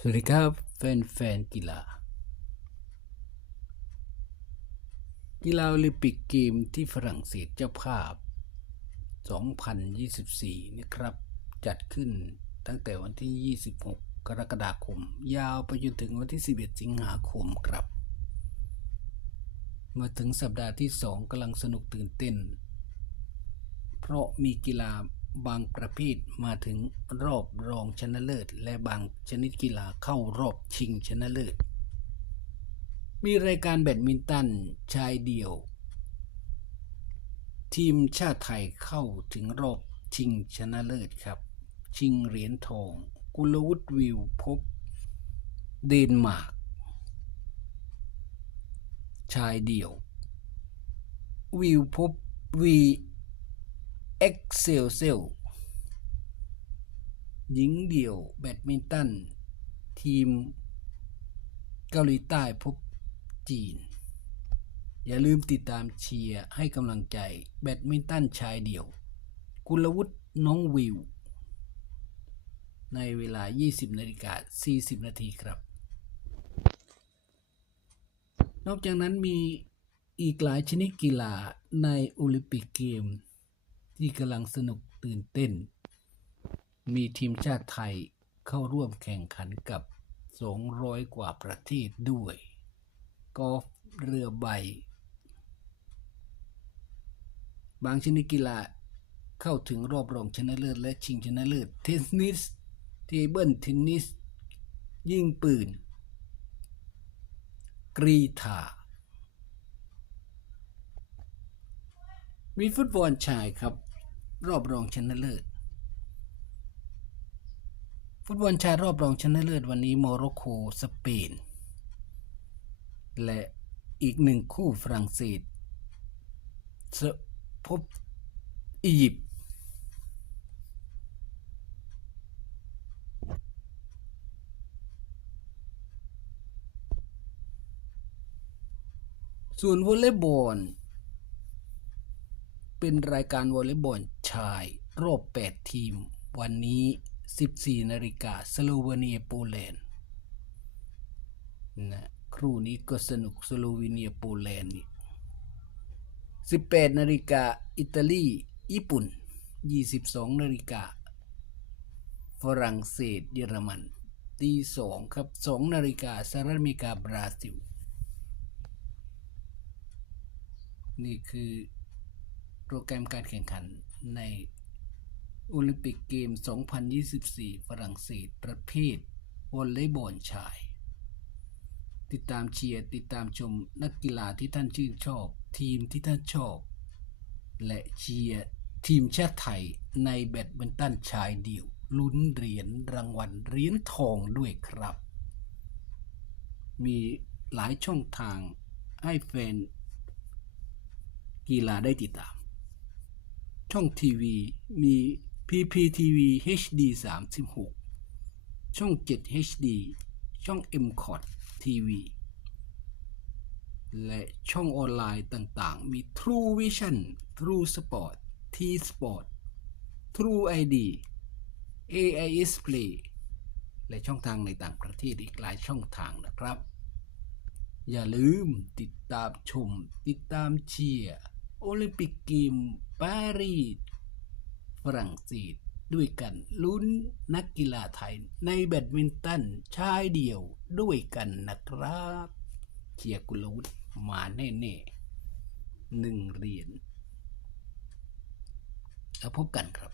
สวัสดีครับแฟนแฟนกีฬา กีฬาโอลิมปิกเกมที่ฝรั่งเศสเจ้าภาพ 2024 นะครับ จัดขึ้นตั้งแต่วันที่ 26 กรกฎาคม ยาวไปจนถึงวันที่ 11 สิงหาคมครับ มาถึงสัปดาห์ที่ 2กำลังสนุกตื่นเต้น เพราะมีกีฬา บางประเภทมาถึงรอบรองชนะเลิศ และบางชนิดกีฬาเข้ารอบชิงชนะเลิศ มีรายการแบดมินตันชายเดี่ยว ทีมชาติไทยเข้าถึงรอบชิงชนะเลิศครับ ชิงเหรียญทอง กุลวุฒิวิวพบ เดนมาร์ก ชายเดี่ยว วิวพบวี เอ็กเซลเซลหญิงเดี่ยวแบดมินตัน ทีมเกาหลีใต้พบจีน อย่าลืมติดตามเชียร์ให้กำลังใจแบดมินตันชายเดี่ยว กุลวุฒิน้องวิว ในเวลา 20นาฬิกา40 นาทีครับ นอกจากนั้นมีอีกหลายชนิดกีฬาในโอลิมปิกเกม ที่กำลังสนุกตื่นเต้น มีทีมชาติไทยเข้าร่วมแข่งขันกับ 200 กว่าประเทศด้วย กอล์ฟเรือใบ บางชนิดกีฬาเข้าถึงรอบรองชนะเลิศและชิงชนะเลิศเทนนิสเทเบิลเทนนิส ยิงปืน กรีธามีฟุตบอลชายครับ รอบรองชนะเลิศ ฟุตบอลชายรอบรองชนะเลิศวันนี้โมร็อกโกสเปน และอีกหนึ่งคู่ฝรั่งเศสพบอียิปต์ส่วนวอลเลย์บอลเป็นรายการวอลเลย์บอล ชายรอบ 8 ทีม วันนี้ 14 นาฬิกาสโลเวเนียโปแลนด์นะครู่นี้ก็สนุกสโลวีเนียโปแลนด์นี่18 นาฬิกาอิตาลี ญี่ปุ่น 22 นาฬิกาฝรั่งเศสเยอรมันตีสองครับ2นาฬิกาสหรัฐอเมริกาบราซิล นี่คือโปรแกรมการแข่งขัน ในโอลิมปิกเกม 2024 ฝรั่งเศส ประเภทวอลเลย์บอลชาย ติดตามเชียร์ ติดตามชมนักกีฬาที่ท่านชื่นชอบ ทีมที่ท่านชอบ และเชียร์ทีมชาติไทยในแบดมินตันชายเดี่ยว ลุ้นเหรียญรางวัลเหรียญทองด้วยครับ มีหลายช่องทางให้แฟนกีฬาได้ติดตาม ช่องทีวีมี PPTV HD 36 ช่อง 7 HD ช่อง m c o t TV และช่องออนไลน์ต่างๆ มี True Vision True Sport T Sport True ID AIS Play และช่องทางในต่างประเทศอีกหลายช่องทางนะครับ อย่าลืมติดตามชม ติดตามเชียร์ โอลิมปิกเกมปารีสฝรั่งเศสด้วยกันลุ้นนักกีฬาไทยในแบดมินตันชายเดี่ยวด้วยกันนะครับเชียร์กุลวุฒิมาแน่ๆหนึ่งเหรียญแล้วพบกันครับ